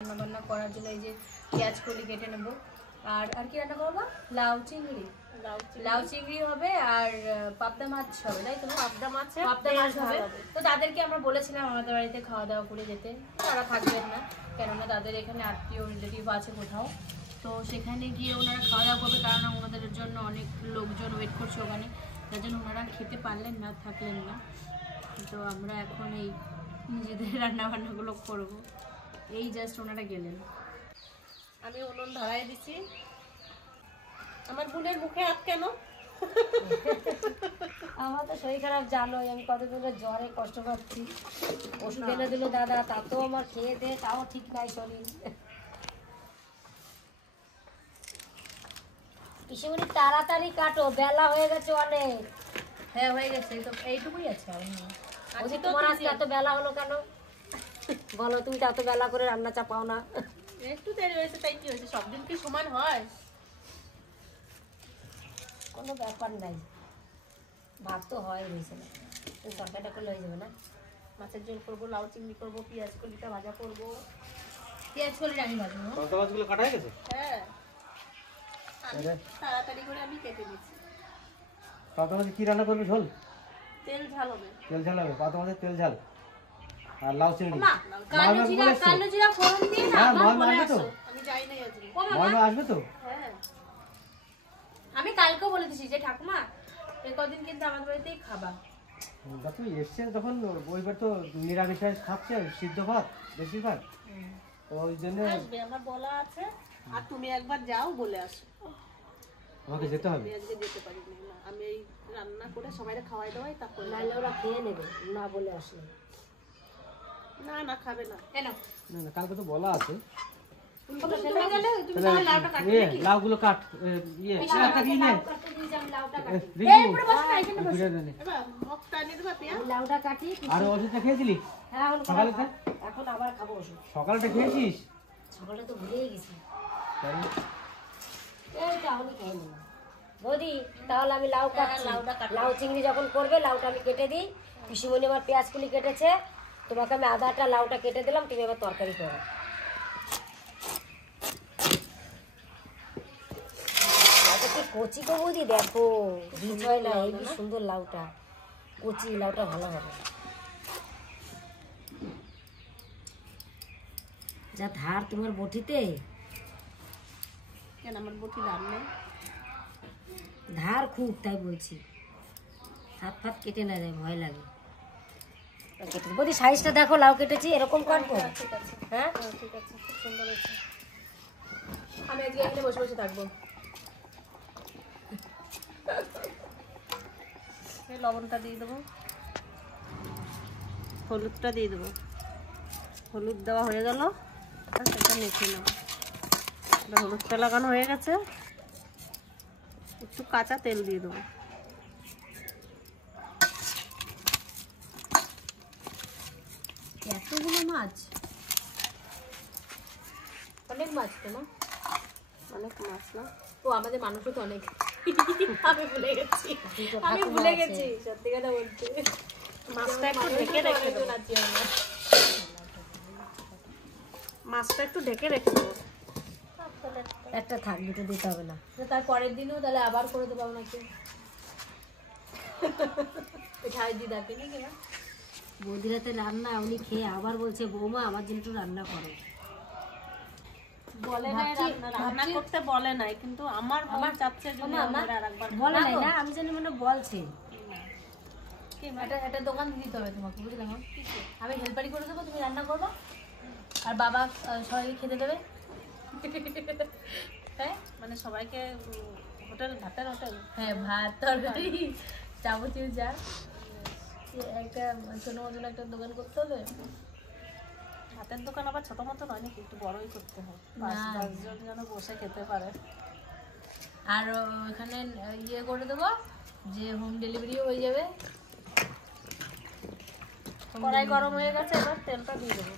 রান্না করার জন্য এই যে পেঁয়াজ কলি কেটে নেব। আর কি রান্না করবো? লাউ চিংড়ি হবে আর পাবদা মাছ হবে, তাই তো? পাবদা মাছ হবে। তো তাদেরকে আমরা বলেছিলাম আমাদের বাড়িতে খাওয়া দাওয়া করে যেতে, তারা থাকবেন না, কেননা তাদের এখানে আত্মীয় রিলেটিভ আছে কোথাও, তো সেখানে গিয়ে ওনারা খাওয়া দাওয়া করবে, কারণ ওনাদের জন্য অনেক লোকজন ওয়েট করছে ওখানে, যার জন্য ওনারা খেতে পারলেন না, থাকলেন না। তো আমরা এখন এই নিজেদের রান্নাবান্নাগুলো করব। এই জাস্ট ওনারা গেলেন, আমি উনুন ধরাই দিছি। আমার বোনের মুখে হাত কেন? আমার তো শরীর খারাপ, জানোই আমি কতদিন জ্বরে কষ্ট পাচ্ছি। ওষুধ এনে দিল দাদা, তাতেও আমার খেয়ে দে তাও ঠিক নাই শরীর। পিসিমণি তাড়াতাড়ি কাটো, বেলা হয়ে গেছে অনেক। হ্যাঁ হয়ে গেছে, তো এইটুকুই আছে। তোমার আজকে এত বেলা হলো কেন বলো? তুমি তো এত বেলা করে রান্না চাপাও না। একটু দেরি হয়েছে, তাই কি হয়েছে? সব দিন কি সমান হয়? কোনো ব্যাপার নাই, ভাত তো হয় রয়েছে না, তরকারিটা করলে হয়ে যাবে না? মাছের ঝোল করবো, লাউ চিংড়ি করবো, পেঁয়াজ কলিটা ভাজা করবো। পেঁয়াজ কলিটা আমি ভাজবো। মাছগুলো কাটা হয়ে গেছে? হ্যাঁ, তাড়াতাড়ি করে আমি কেটে দিচ্ছি। পাতা মাছে কি রান্না করবি? ঝোল? তেল ঝাল হবে। তেল ঝাল হবে, পাতা মাছের তেল ঝাল আর লাউ চিংড়ি। কালো জিরা ফোড়ন দিয়ে না। আসবে তো? আমি যাই নাই আজকে। ময়মা আসবে তো? হ্যাঁ, আমি কালকেও বলে দিছি যে ঠাকুমা এই কদিন কিন্তু আমাদের বাড়িতেই খাবা। তুই এসছেন তখন ওইবার তো নিরামিষ খাচ্ছে, সিদ্ধ ভাত বেশিরভাগ, তো ওই জন্য আসবে, আমার বলা আছে। আর তুমি একবার যাও, বলে আসো। আমাকে যেতে হবে। আমি আজকে যেতে পারি না, আমি এই রান্না করে সবাইকে খাওয়াই দাওয়াই তারপরে। নাহলে ওরা খেয়ে নেবে না বলে আসলে। না না, খাবে না। না না, কালকে তো বলা আছে। লাউগুলো কাট, লাউটা কাটি। আর ওষুধটা খেয়েছিলি? হ্যাঁ, এখন আবার খাবো ওষুধ। সকালটা খেয়েছিস? সকালে তো ভুলেই গেছি। এইটা আমি খেয়ে নিই বৌদি। তাহলে আমি লাউ কাটছি। লাউ চিংড়ি যখন করবে লাউটা আমি কেটে দিই। পিসিমণি আমার পেঁয়াজ কুলি কেটেছে, তোমাকে আমি আদাটা লাউটা কেটে দিলাম, তুমি এবার তরকারি করো। কচি তো বৌদি, দেখো বীজ হয় না, এই সুন্দর লাউটা, কচি লাউটা ভালো হবে। যা ধার তোমার বটিতে। কেন আমার বটি ধার নেই? ধার খুব, তাই বলছি। হাত ফাত কেটে না যায়, ভয় লাগে। বৌদি সাইজটা দেখো, লাউ কেটেছি এরকম কাটবো। ঠিক আছে, হ্যাঁ ঠিক আছে, খুব সুন্দর হয়েছে। আমি আজকে এখানে বসে বসে থাকবো। লবণটা দিয়ে দেবো, হলুদটা দিয়ে দেবো। হলুদ দেওয়া হয়ে গেল, আর সেটা মেখে নেব। হলুদটা লাগানো হয়ে গেছে, একটু কাঁচা তেল দিয়ে দেবো। এতগুলো মাছ, অনেক মাছ তো না? অনেক মাছ না? ও আমাদের মানুষও তো অনেক। আমি ভুলে গেছি, সত্যি কথা বলতে। মাছটা একটু ঢেকে রেখে দেবো। মাছটা একটু ঢেকে রেখে দেবো। একটা থাক, দুটো দিতে হবে না। তার পরের দিনও তাহলে আবার করে দেবো আপনাকে। ঠাই দিদাকে নাকি না? বৌদির হাতে রান্না উনি খেয়ে আবার বলছে বৌমা আমার জন্য একটু রান্না করো। বলে নাই রান্না করতে, বলে নাই, কিন্তু আমার চাচ্ছে যে বলে নাই না, আমি জানি মনে বলছে। একটা দোকান দিতে হবে তোমাকে, বুঝলাম। আমি হেল্পারি করে দেবো, তুমি রান্না করবো, আর বাবা সবাইকে খেতে দেবে। হ্যাঁ, মানে সবাইকে হোটেল, ভাতের হোটেল। হ্যাঁ, ভাত তরকারি যাবতীয় যা, একটা ছোট মতন একটা দোকান করতে হবে। ভাতের দোকান আবার ছোট মতো নয় নাকি, একটু বড়ই করতে হয়, 5-10 জন যেন বসে খেতে পারে। আর ওখানে ইয়ে করে দেবো যে হোম ডেলিভারিও হয়ে যাবে। কড়াই গরম হয়ে গেছে, এবার তেলটা দিয়ে দেবো।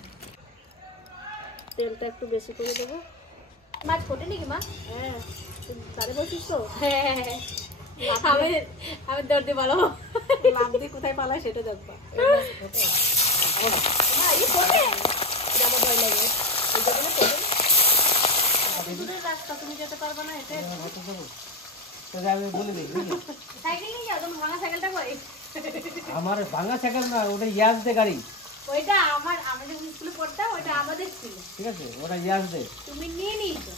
তেলটা একটু বেশি করে দেবো। মাছ ফোটে নাকি মা? হ্যাঁ, তারে বলছিস তো? হ্যাঁ, আমি দৌড়তে পারো, লাভ দিয়ে কোথায় পালায় সেটা দেখবা। আমার ভয় লাগে। রাস্তা তুমি যেতে পারবে না এটা তাহলে আমি বলে দিই বুঝলি? সাইকেল নিয়ে যাও, তুমি ভাঙা সাইকেলটা কই? আমার ভাঙা সাইকেল না, ওটা ইয়াস দে গাড়ি, ওইটা আমাদের স্কুলে পড়তাম, ওইটা আমাদের ছিল, ঠিক আছে? ওটা ইয়াস দে। তুমি নিয়ে নিয়েছো।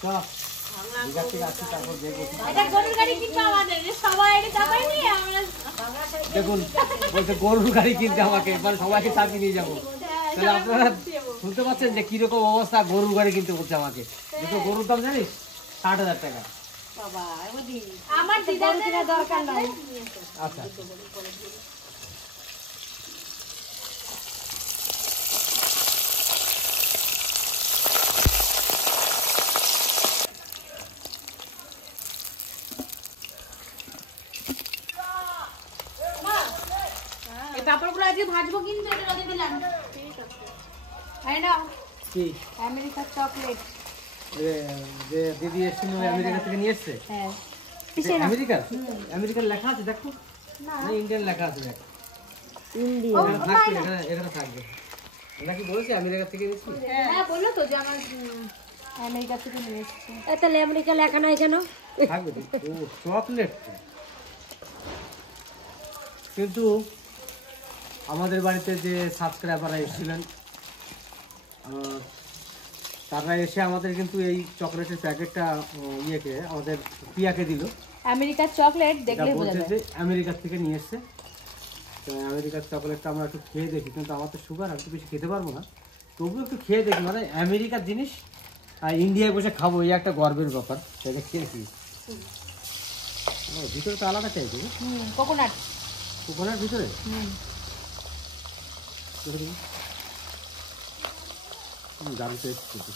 চল দীঘা থেকে আসছি, তারপর দেখবো। এটা গরুর গাড়ি কিনবো আমাদের, যে সবাই এটা চাপাইনি আমরা। দেখুন বলছে গরুর গাড়ি কিনতে আমাকে, মানে সবাইকে চাপিয়ে নিয়ে যাবো। তাহলে আপনারা শুনতে পাচ্ছেন যে কিরকম অবস্থা, গরুর গাড়ি কিনতে বলছে আমাকে। দুটো গরুর দাম জানিস 60,000 টাকা। বাবা এমনি আমার দিদার দরকার নাই। আচ্ছা এই পাপড়গুলো আজকে ভাজবো, কিন্তু এটা রোদে দিলাম। ঠিক আছে। আরে না, কি আমেরিকার চকলেট। যে দিদি এসেছিল আমেরিকা থেকে নিয়ে এসছে? হ্যাঁ, আমেরিকার আমেরিকার লেখা আছে দেখো, না ইন্ডিয়ান লেখা আছে দেখ। ইন্ডিয়া এখানে থাকবে, এখানে থাকবে। নাকি বলেছি আমেরিকা থেকে নিয়েছি? হ্যাঁ বললো তো যে আমার আমেরিকা থেকে নিয়ে এসেছে। তাহলে আমেরিকা লেখা নাই কেন? থাকবে তো। ও চকলেট। কিন্তু আমাদের বাড়িতে যে সাবস্ক্রাইবাররা এসেছিলেন, তারা এসে আমাদের কিন্তু এই চকলেটের প্যাকেটটা ইয়েকে আমাদের পিয়াকে দিল। আমেরিকার চকলেট দেখলে বোঝা বলছে যায়। যে আমেরিকা থেকে নিয়ে এসছে। তো আমেরিকার চকলেটটা আমরা একটু খেয়ে দেখি, কিন্তু আমার তো সুগার, আমি তো বেশি খেতে পারবো না, তবুও একটু খেয়ে দেখি। মানে আমেরিকার জিনিস আর ইন্ডিয়ায় বসে খাবো, এই একটা গর্বের ব্যাপার। সেটা খেয়েছি, ভিতরে তো আলাদা চাইছে, কোকোনাট। কোকোনার ভিতরে দারুণ টেস্ট করছে।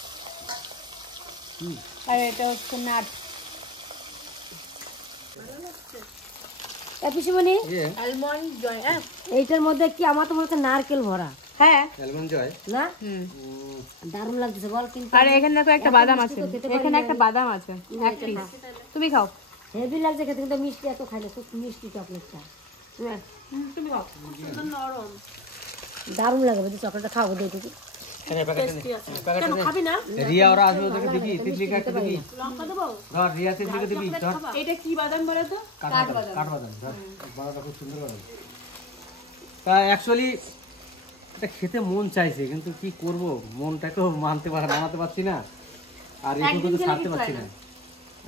আর এটা হচ্ছে নাট। পিসিমণি আলমন্ড জয়। হ্যাঁ এইটার মধ্যে কি আমার তো মনে হচ্ছে নারকেল ভরা, হ্যাঁ। অ্যালমন্ড জয়। না? দারুণ লাগতেছে বল। কিন্তু আর এখানে দেখো একটা বাদাম আছে, এখানে একটা বাদাম আছে, এক পিস। তুমি খাও। হেভি লাগছে খেতে, কিন্তু মিষ্টি এত খাইলে, খুব মিষ্টি চকলেটটা। তুমি খাও। নরম দারুণ লাগে, বুঝি চকলেটটা খাবো দেখি। কেন খাবি না? রিয়া ওরা আসবে, ওদেরকে দিবি, তিতলিকে একটা দিবি। লঙ্কা দেবো? ধর রিয়া তিতলিকে দিবি, ধর এটা কি বাদাম বলে তো? কাঠবাদাম, ধর বাদামটা খুব সুন্দর বাদাম। তা অ্যাকচুয়ালি এটা খেতে মন চাইছে, কিন্তু কি করব, মনটাকেও মানাতে পারছি না, আর এগুলো তো ছাড়তে পারছি না।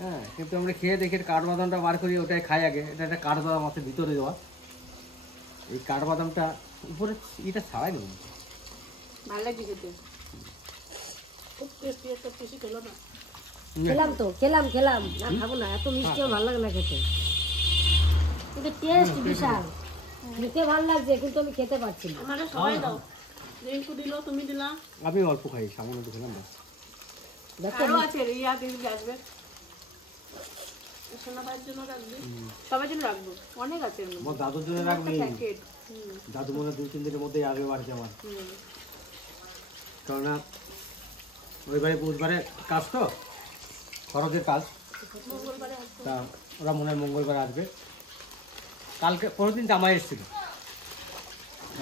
হ্যাঁ, কিন্তু আমরা খেয়ে দেখি কাঠবাদামটা বার করি, ওটাই খাই আগে। এটা একটা কাঠবাদাম আছে ভিতরে দেওয়া, এই কাঠবাদামটা উপরে এটা ছাড়াই দেবো। ভালো লাগছে খেতে, খুব টেস্টি একটা বেশি খেলো না। খেলাম না, খাবো না, এত মিষ্টিও ভালো লাগে না খেতে, কিন্তু টেস্ট বিশাল। খেতে ভালো লাগছে, কিন্তু আমি খেতে পারছি না। আমারে সবাই দাও, রিঙ্কু দিল, তুমি দিলা, আমি অল্প খাই, সামান্য একটু খেলাম না। দেখো আরো আছে, রিয়া দিদি আসবে, সোনা ভাইয়ের জন্য রাখবি, সবার জন্য রাখবো, অনেক আছে এর মধ্যে। আমার দাদুর জন্য রাখবি, প্যাকেট। দাদু মনে 2-3 দিনের মধ্যেই আসবে বাড়িতে আমার। কেননা ওই বাড়ি বুধবারে কাজ, তো খরচের কাজ, তা ওরা মনে হয় মঙ্গলবার আসবে। কালকে পরদিন জামাই এসেছিল,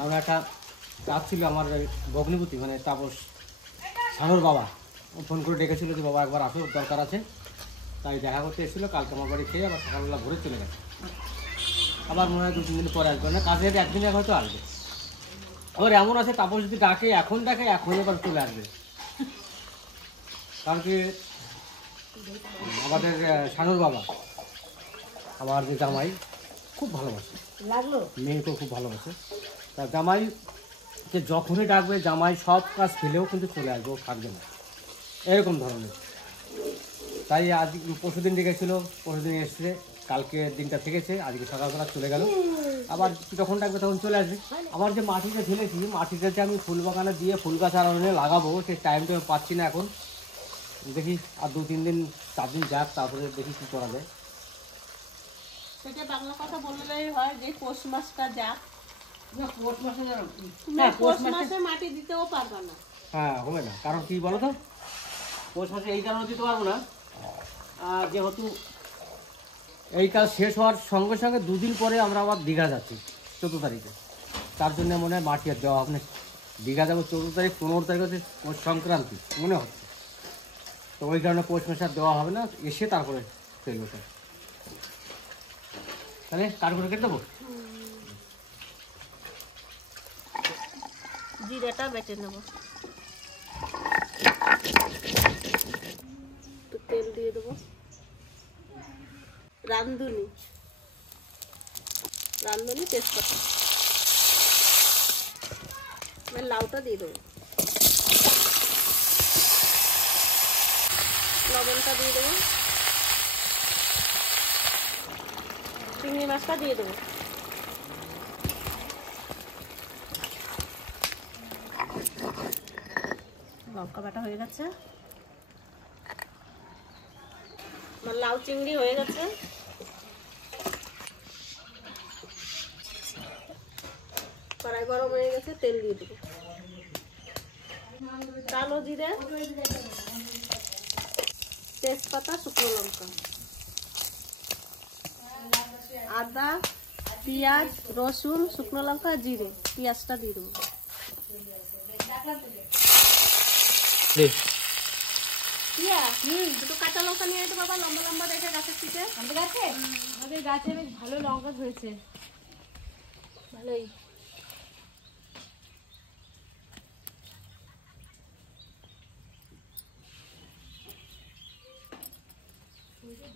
আমার একটা কাজ ছিল, আমার ভগ্নিপতি মানে তাপস সানুর বাবা ফোন করে ডেকেছিল যে বাবা একবার আসো, দরকার আছে। তাই দেখা করতে এসেছিলো, কালকে আমার বাড়ি খেয়ে আবার সকালবেলা ভোরে চলে গেছে। আবার মনে হয় 2-3 দিন পরে আসবে, না কাজের একদিনে হয়তো আসবে। আবার এমন আছে তাপস যদি ডাকে, এখন এবার চলে আসবে। কারণ কি আমাদের সানুর বাবা, আমার যে জামাই খুব ভালোবাসে, লাগলো মেয়েকেও খুব ভালোবাসে। তা জামাইকে যখনই ডাকবে, জামাই সব কাজ ফেলেও কিন্তু চলে আসবে, ও থাকবে না, এরকম ধরনের। তাই আজ পরশুদিন ডেকেছিল, পরশুদিন এসছে, কালকে দিনটা থেকেছে, আজকে সকালবেলা চলে গেল। আবার যখন ডাকবে তখন চলে আসবে। আবার যে মাটিটা ঢেলেছি, মাটিটা যে আমি ফুল বাগানে দিয়ে ফুল গাছ আরোহণে লাগাবো, সেই টাইমটা পাচ্ছি না এখন। দেখি আর 2-3 দিন 4 দিন যাক, তারপরে দেখি কী করা যায়। সেটা বাংলা কথা বললেই হয় যে পৌষ মাসটা যাক, তুমি হ্যাঁ, পৌষ মাসে মাটি দিতেও পারবা না। হ্যাঁ, হবে না, কারণ কি বলো তো, পৌষ মাসে এই কারণে দিতে পারবো না, যেহেতু এই কাজ শেষ হওয়ার সঙ্গে সঙ্গে 2 দিন পরে আমরা আবার দীঘা যাচ্ছি 14 তারিখে। তার জন্য মনে হয় মাটি আর দেওয়া হবে না, দীঘা যাবো 14 তারিখ, 15 তারিখ হচ্ছে পৌষ সংক্রান্তি মনে হচ্ছে, তো ওই কারণে পৌষ মাসে আর দেওয়া হবে না, এসে তারপরে ফেলবো স্যার। তাহলে কার করে কেটে দেবো? জিরাটা বেটে নেব, একটু তেল দিয়ে দেবো, রাঁধুনি তেজপাতা, লাউটা দিয়ে দেবো, লবণটা দিয়ে দেবো, চিংড়ি মাছটা দিয়ে দেবো, লঙ্কা বাটা হয়ে গেছে, আমার লাউ চিংড়ি হয়ে গেছে। কড়াই গরম হয়ে গেছে, তেল দিয়ে দেবো, কালো জিরে, তেজপাতা, শুকনো লঙ্কা, আদা, পেঁয়াজ, রসুন, শুকনো লঙ্কা, জিরে, পেঁয়াজটা দিয়ে দেবো। দুটো কাঁচা লঙ্কা নিয়ে যেতে বাবা, লম্বা লম্বা দেখে গাছের থেকে। আমাদের গাছে বেশ ভালো লঙ্কা হয়েছে, ভালোই।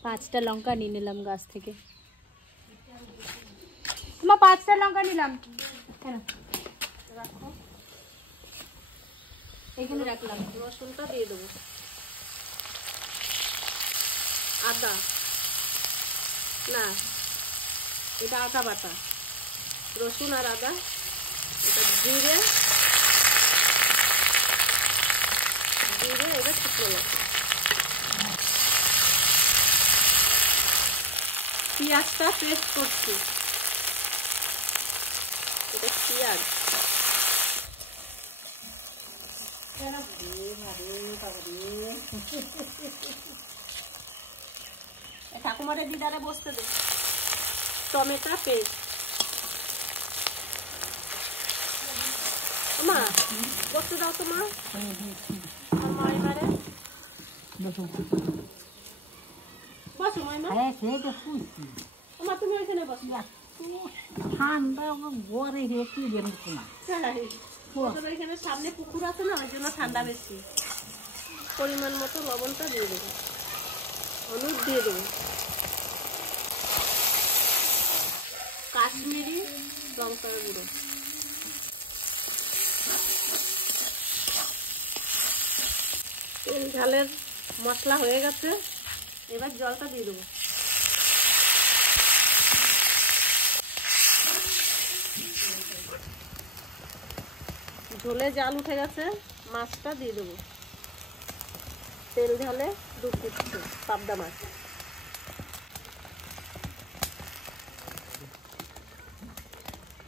পাঁচটা লঙ্কা নিয়ে নিলাম গাছ থেকে। তোমার 5টা লঙ্কা নিলাম, কেন রাখো, এখানে রাখলাম। রসুনটা দিয়ে দেবো, আদা না, এটা আদা বাটা, রসুন আর আদা, এটা জিরে, এটা শুকনো লঙ্কা, পেঁয়াজটা পেস্ট করছি, এটা পেঁয়াজ, ঠাকুমারে দিদারে বসতে দে, টমেটো পেস্ট, মা বসতে দাও তো মা, মা এবারে বসো মা, মা তুমি ওইখানে বসো, ঠান্ডা গড়ে রেখে বেরোতো না। ওদের ওইখানে সামনে পুকুর আছে না, ওই জন্য ঠান্ডা বেশি। পরিমাণ মতো লবণটা দিয়ে দেবো, হলুদ দিয়ে দেবো, কাশ্মীরি লঙ্কার গুঁড়ো, তেল ঝালের মশলা হয়ে গেছে, এবার জলটা দিয়ে দেবো, ঝোলে জাল উঠে গেছে, মাছটা দিয়ে দেবো, তেল ঝালে ডুব দিচ্ছে পাবদা মাছ,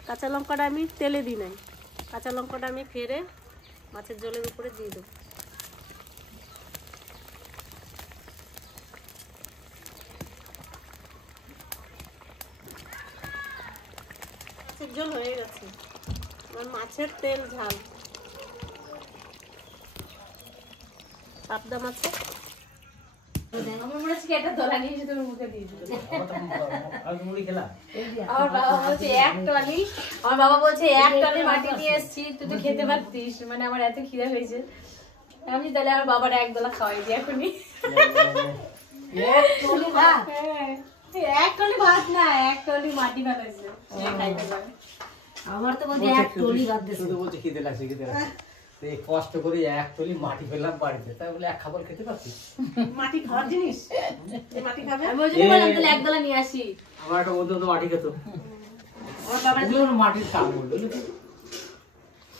কাঁচা লঙ্কাটা আমি তেলে দিই নাই, কাঁচা লঙ্কাটা আমি ফেরে মাছের জলের উপরে দিয়ে দেবো, মাছের ঝোল হয়ে গেছে, আমার মাছের তেল ঝাল পাবদা মাছের। আমার মনে হচ্ছে একটা দলা নিয়ে এসে তোমার মুখে দিয়ে দিল। আমার বাবা বলছে এক টলি, আমার বাবা বলছে এক টলি মাটি নিয়ে এসেছি, তুই তো খেতে পারতিস, মানে আমার এত খিদে হয়েছে। আমি তাহলে আমার বাবার এক দলা খাওয়াই দিই এখনই। এক টলি ভাত না, এক টলি মাটি ভাত হয়েছে, খাইতে পারে। আমার তো বলছে এক টলি ভাত দিছে, শুধু বলছে খিদে লাগছে, এই কষ্ট করে এক টলি মাটি ফেললাম বাড়িতে, তাই বলে এক খাবার খেতে পারছি? মাটি খাওয়ার জিনিস, মাটি খাবে। আমি ওই জন্য বললাম তাহলে এক দলা নিয়ে আসি। আমার একটা বন্ধু তো মাটি খেত, আমার বাবার মাটির কাম বললো।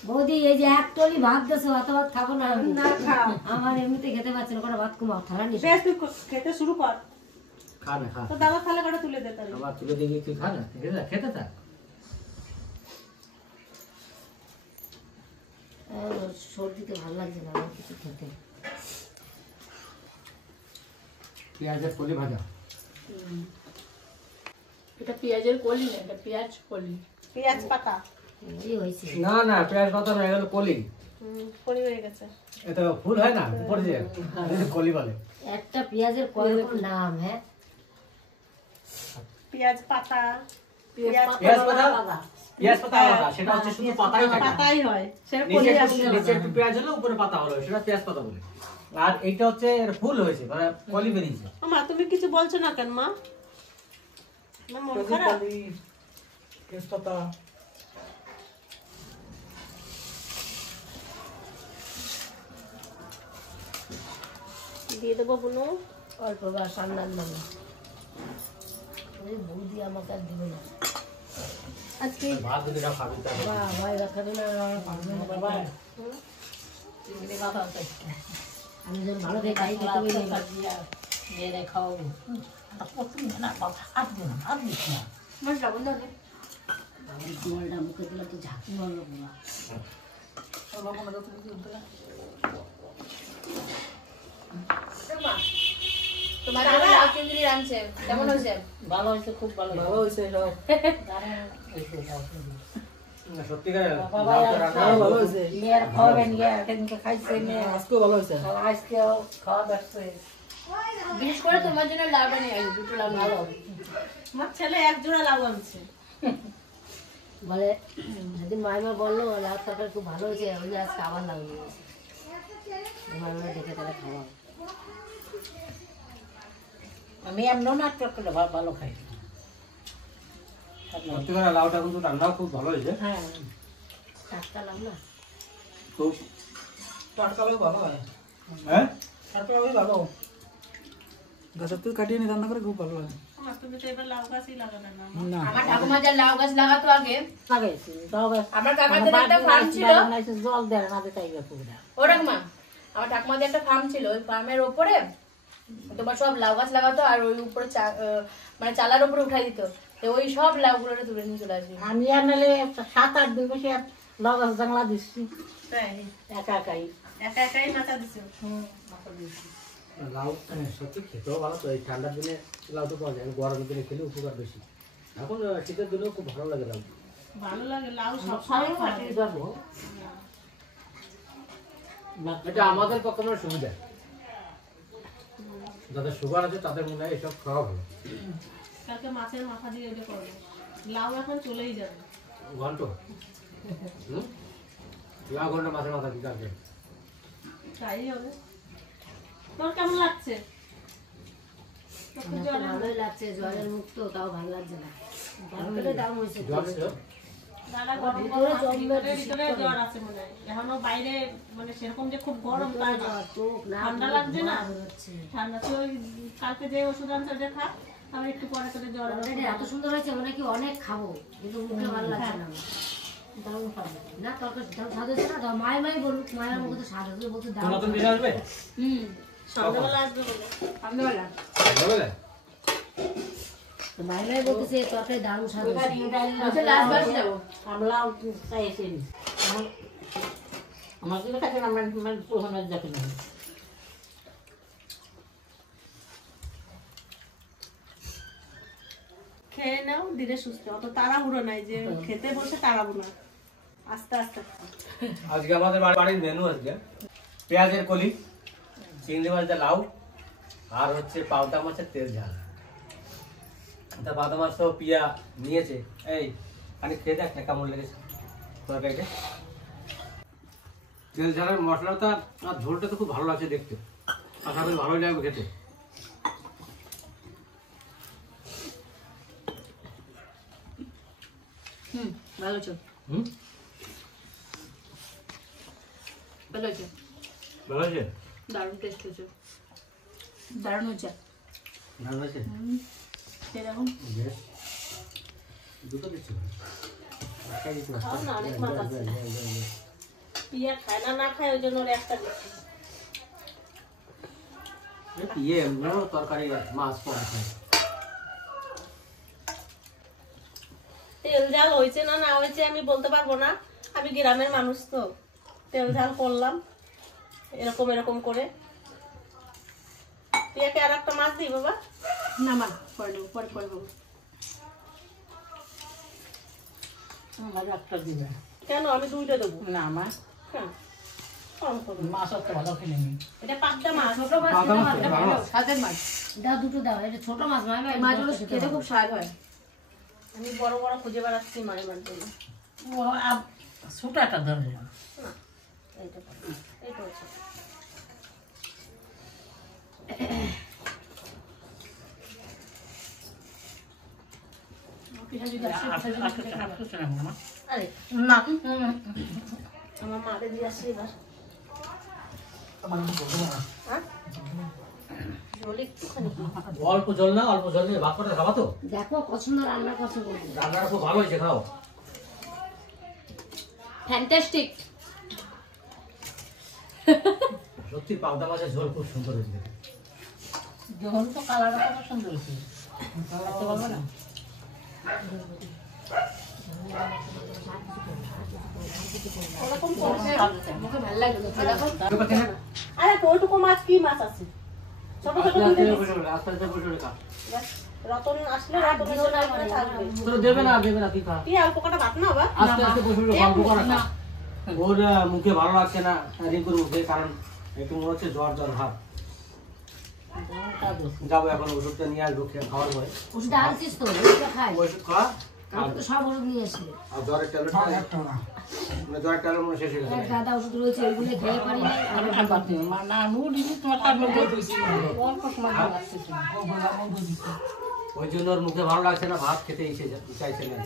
বৌদি এই যে এক টলি ভাত দিছে, অত ভাত খাবো না আমি, না খাও, আমার এমনিতে খেতে পারছি না, কোনো ভাত কমাও, থালা নিয়ে বেশ তুই খেতে শুরু কর, খা না খা, তো দাদা থালা কাটা তুলে দে, তাহলে আবার তুলে দিয়ে তুই খা না, খেতে থাক। সর্দিতে ভালো লাগছে না আমার কিছু খেতে। পেঁয়াজের কলি ভাজা, এটা পেঁয়াজের কলি না, এটা পেঁয়াজ কলি, পেঁয়াজ পাতা, এই হয়েছে না না পেঁয়াজ পাতা না, এগুলো কলি। পরি হয়ে গেছে। এটা ফুল হয় না উপরে যে কলি বলে। একটা পেঁয়াজের কয় রকম নাম। হ্যাঁ, পেঁয়াজ পাতা, পেঁয়াজ পাতা আলাদা, সেটা হচ্ছে শুধু পাতাই থাকে। পাতাই হয়, সেটা নিচে পরি একটু- আসলে নিচে একটু পেঁয়াজ হলো, উপরে পাতা হলো, সেটা পেঁয়াজ পাতা বলে। আর এইটা হচ্ছে এর ফুল হয়েছে, মানে কলি বেরিয়েছে। মা তুমি কিছু বলছো না কেন মা? না মন খারাপ? পেঁয়াজ পাতা দিয়ে দেবো বুনু। অল্প বা সামলান মানে ওই বৌদি আমাকে আর দিবে না। আজকে ভাত যদি না খাবি তাহলে বাবা ভাই রাখাবে না, বাবা আমি যখন ভালো দেখে খাই খেতে পারি জলটা মুখে দিলে তো ঝাঁকি মারলো না। তোমার জন্য লাউ চিংড়ি রাঁধছে, কেমন হয়েছে? ভালো হয়েছে, খুব ভালো হয়েছে। সত্যিকার মেয়ের খাওয়াবেন গিয়ে কিন্তু খাইছে মেয়ে, আজকেও ভালো হয়েছে। আজকেও খাওয়া ব্যস্ত। বিশেষ করে তোমার জন্য লাউটা নিয়ে আসবে, দুটো লাউ ভালো হবে। আমার ছেলে এক জোড়া লাউ আনছে। বলে যদি মাইমা বললো লাউ তরকারি খুব ভালো হয়েছে, ওই যে আজকে আবার লাউ নিয়ে এসেছে। মাইমা দেখে তাহলে খাওয়া। আমি এমন না তরকারি ভালো খাই। সত্যিকার লাউটা কিন্তু রান্নাও খুব ভালো হয়েছে। হ্যাঁ, টাটকা লাউ না, খুব টাটকা লাউ ভালো হয়, হ্যাঁ টাটকা লাউ ভালো, গাছের থেকে কাটিয়ে নিয়ে রান্না করে খুব ভালো হয়। আমার তুমি তো এবার লাউ গাছই লাগাবে না। না আমার ঠাকুমা যা লাউ গাছ লাগাতো আগে, লাগাইছি তাও গাছ। আমার কাকাদের একটা ফার্ম ছিল, জল দেয় না তাই পুরা। ও ঠাকুমা আমার ঠাকুমাদের একটা ফার্ম ছিল, ওই ফার্মের ওপরে তোমার সব লাউ গাছ লাগাতো, আর ওই উপরে মানে চালার উপরে উঠাই দিত, তো ওই সব লাউ গুলো তুলে নিয়ে চলে আসবে। আমি আর নাহলে 7-8 দিন বসে লাউ গাছ জাংলা দিচ্ছি তাই একা একাই। একা একাই মাথা দিছো। লাউ সত্যি খেতেও ভালো তো। এই ঠান্ডার দিনে লাউ তো পাওয়া যায়, গরমের দিনে খেলে উপকার বেশি। এখন শীতের দিনেও খুব ভালো লাগে লাউ। ভালো লাগে লাউ সব সবাই মাটি যাবো, এটা আমাদের পক্ষে আমার সুবিধা, যাদের সুগার আছে তাদের মনে হয় এসব খাওয়া ভালো। কালকে মাছের মাথা দিয়ে এটা করবো। লাউ এখন চলেই যাবে। ঘন্ট লাউ ঘন্টা মাছের মাথা দিতে আসবে। তাই হবে। তোর কেমন লাগছে? ভালোই লাগছে, জ্বরের মুক্ত, তাও ভালো লাগছে না। দাম হয়েছে জ্বর ছিল? দাদা গরম গরম আছে, ভিতরে ভিতরে জ্বর আছে মনে হয়। এখনো বাইরে মানে সেরকম যে খুব গরম তা না। ঠান্ডা লাগছে না? ঠান্ডা তো ওই কালকে যে ওষুধ আনছে ওটা খা, আমি একটু পরে তোদের জ্বর হবে। এত সুন্দর হয়েছে মানে কি অনেক খাবো, কিন্তু মুখে ভালো লাগছে না। দারুণ খাবো না, তরকারি স্বাদ হয়েছে না। মায়ের মাই বলুক, মায়ের মুখে তো স্বাদ হয়েছে, বলতে তো দারুণ। নতুন দিন আসবে? সন্ধ্যাবেলা আসবে বলে। সন্ধ্যাবেলা বুঝলে? মায়ের মাই বলতেছে তরকারি দারুণ স্বাদ হয়েছে। লাস্ট বাস যাবো। আমরাও চাইছি আমার কিন্তু কাছে আমার সোহনের যাকে না। খেয়ে নাও ধীরে সুস্থ, অত তাড়াহুড়ো নাই যে খেতে বসে তাড়াবো না, আস্তে আস্তে। আজকে আমাদের বাড়ির মেনু আজকে পেঁয়াজের কলি, চিংড়ি মাছ দিয়ে লাউ, আর হচ্ছে পাবদা মাছের তেল ঝাল। তা পাবদা মাছ তো পিয়া নিয়েছে, এই খালি খেয়ে দেখ না কেমন লেগেছে তরকারিটা। তেল ঝালের মশলাটা আর ঝোলটা তো খুব ভালো লাগছে দেখতে, আশা করি ভালোই লাগবে খেতে। ভালো হয়েছে, হুম ভালো হয়েছে, ভালো হয়েছে, দারুণ টেস্ট হয়েছে, দারুণ হয়েছে। ভালো হয়েছে, সেরকম বেশ। দুটো দিচ্ছি একটাই দিচ্ছি না। খাও না, অনেক মাছ আছে। পিয়া খায় না, না খায় ওই জন্য ওর একটা দিচ্ছি। ইয়ে এমনিও তরকারি মাছ কম খায়। তেল ঝাল হয়েছে না না হয়েছে আমি বলতে পারবো না, আমি গ্রামের মানুষ তো। তেল ঝাল করলাম এরকম এরকম করে। পিয়াকে আর একটা মাছ দিই বাবা। না মা পরে নেবো, পরে পরে নেবো। আমার একটা দিবে কেন আমি 2টা দেবো? না আমার কেন? কম করো। মাছ একটা ভালো কিনে নি এটা পাবদা মাছ। ছোট মাছ পাবদা মাছ খেতে তো, ভালো। ভালো। হাতের মাছ দাও দুটো দাও, এটা ছোট মাছ নয়, এই মাছগুলো খেতে খুব স্বাদ হয়। আমি বড় বড় খুঁজে বেড়াচ্ছি মারিমার জন্য। ও ছোটাটা ধরে না, এইটা পাবো। এইটা হচ্ছে। পিঠা যদি আসে, পিঠা যদি খেতে খাবো। আরে না আমার মাকে দিয়ে আসছি এবার। হ্যাঁ? জল একটুখানি। অল্প জল না, অল্প জল দিয়ে ভাত করে খাবা তো? দেখো পছন্দ রান্না করছে বলবো। রান্নাটা খুব ভালো হয়েছে, খাও। ফ্যান্টাস্টিক। সত্যি পাবদা মাছের ঝোল খুব সুন্দর হয়েছে। জল তো কালারটা কত সুন্দর হয়েছে কালারতে পারবো না ওরকম করছে। মুখে ভালো লাগলো দেখো। আরে ওইটুকু মাছ কি মাছ আছে? ছোট ছোট আস্তে দুটো আস্তে বসে বসে, আস্তে আস্তে বসে বসে খা। ব্যাস, রতন আসলে রতনের জন্য এখানে থাকবে। তোরা দেবে না, দেবে না, তুই খা। কি অল্প কটা ভাত না আবার? আস্তে আস্তে বসে বসে গল্প করা খা। ওর মুখে ভালো লাগছে না, রিঙ্কুর মুখে, কারণ একটু মনে হচ্ছে জ্বর জ্বর ভাব। যাবো এখন ওষুধটা নিয়ে আসবো, খাওয়ার পরে ওষুধ আনছিস তো, ওষুধটা খাই। ওষুধ খাওয়া। আমি তো সব ওষুধ নিয়ে আসলে আর জ্বরের ট্যাবলেট, জ্বরের ট্যাবলেট মনে শেষ হয়ে গেছে। গাঁদা ওষুধ রয়েছে, ওইগুলো খেয়ে পারি না। না নুর দিদি তোমার সামনে অল্প সময় ওই জন্য ওর মুখে ভালো লাগছে না, ভাত খেতে চাইছে না।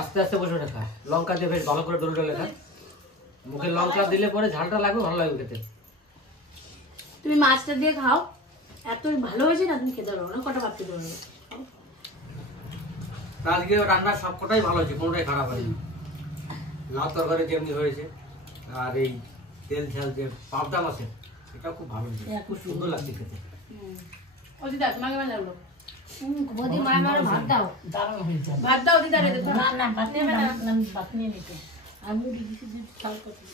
আস্তে আস্তে বসে বসে খা। লঙ্কা দিয়ে বেশ ভালো করে ডলে ডলে খা। মুখে লঙ্কা দিলে পরে ঝালটা লাগবে, ভালো লাগবে খেতে। তুমি মাছটা দিয়ে খাও, এত ভালো হয়েছে না, তুমি খেতে পারবো না, কটা ভাত খেতে পারবে। আজকে রান্নার সবকটাই ভালো হয়েছে, কোনোটাই খারাপ হয়নি। লাউ তরকারি যেমনি হয়েছে, আর এই তেল ঝাল যে পাবদা মাছের, এটা খুব ভালো হয়েছে, খুব সুন্দর লাগছে খেতে। ও দিদা তোমাকে কেমন লাগলো? বৌদি মায়ের মায়ের ভাত দাও। দারুণ হয়েছে ভাত দাও দিদা রে। না না বাত নিয়ে নিতে আমি দিদি খেয়াল করতে